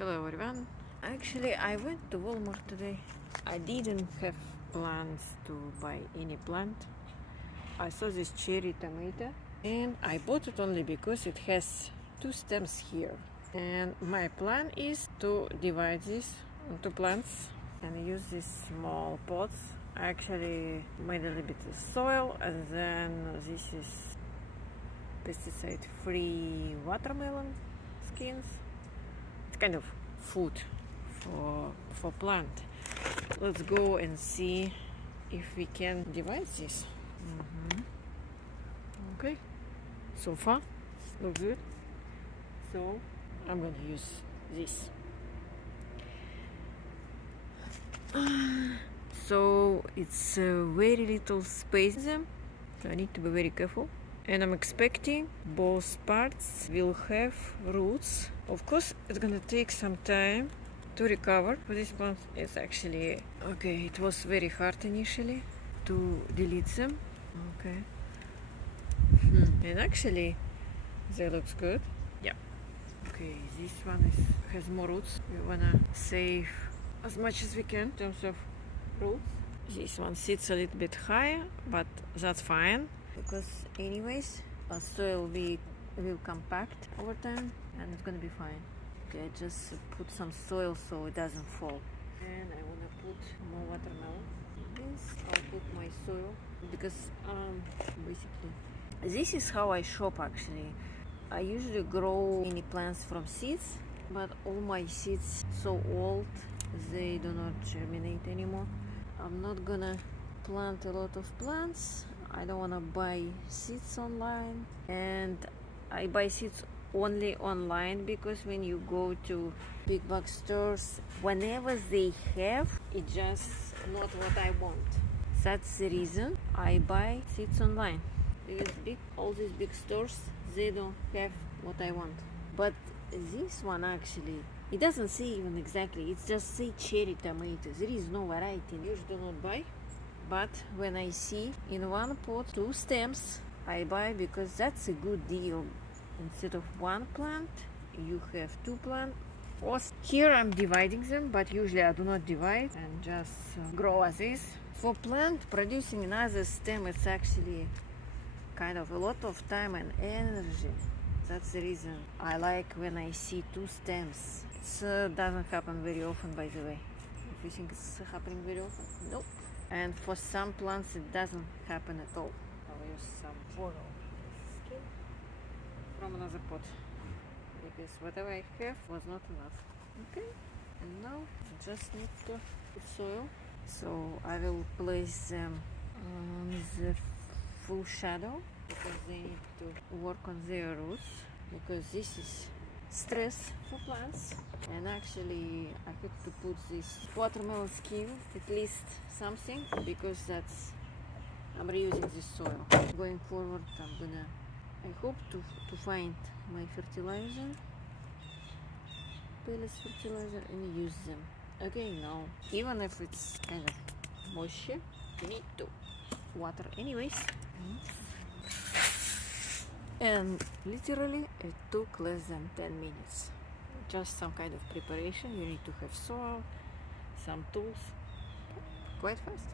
Hello everyone. Actually, I went to Walmart today. I didn't have plans to buy any plant. I saw this cherry tomato and I bought it only because it has two stems here. And my plan is to divide this into plants and use these small pots. I actually made a little bit of soil, and then this is pesticide-free watermelon skins. It's kind of food for plant. Let's go and see if we can divide this. Okay, so far looks good. So I'm gonna use this. So it's a very little space in them, so I need to be very careful. And I'm expecting both parts will have roots. Of course, it's gonna take some time to recover for this plant. It's actually okay. It was very hard initially to delete them. Okay. And actually, they looks good. Yeah. Okay, this one has more roots. We wanna save as much as we can in terms of roots. This one sits a little bit higher, but that's fine because anyways, soil will compact over time and it's gonna be fine. Okay, I just put some soil so it doesn't fall. And I wanna put more watermelon. This I'll put my soil because basically this is how I shop actually. I usually grow any plants from seeds, but all my seeds so old they do not germinate anymore. I'm not gonna plant a lot of plants. I don't wanna buy seeds online, and I buy seeds only online because when you go to big box stores, whenever they have, it's just not what I want. That's the reason I buy seeds online. Because all these big stores, they don't have what I want. But this one actually, it doesn't say even exactly, it's just say cherry tomatoes. There is no variety. I usually do not buy. But when I see in one pot 2 stems, I buy because that's a good deal. Instead of one plant, you have 2 plants. Here I'm dividing them, but usually I do not divide and just grow as is. For plant producing another stem, it's actually kind of a lot of time and energy. That's the reason I like when I see 2 stems. It doesn't happen very often, by the way. If you think it's happening very often, nope. And for some plants it doesn't happen at all. I'll use some frugal skin from another pot because whatever I have was not enough. Okay, and now I just need to put soil. So I will place them on the full shadow because they need to work on their roots, because this is stress for plants. And actually I have to put this watermelon skin, at least something, because I'm reusing this soil. Going forward I hope to find my fertilizer, pellets fertilizer, and use them. Okay, now even if it's kind of moisture, you need to water anyways. And literally it took less than 10 minutes. Just some kind of preparation. You need to have soil, some tools. Quite fast.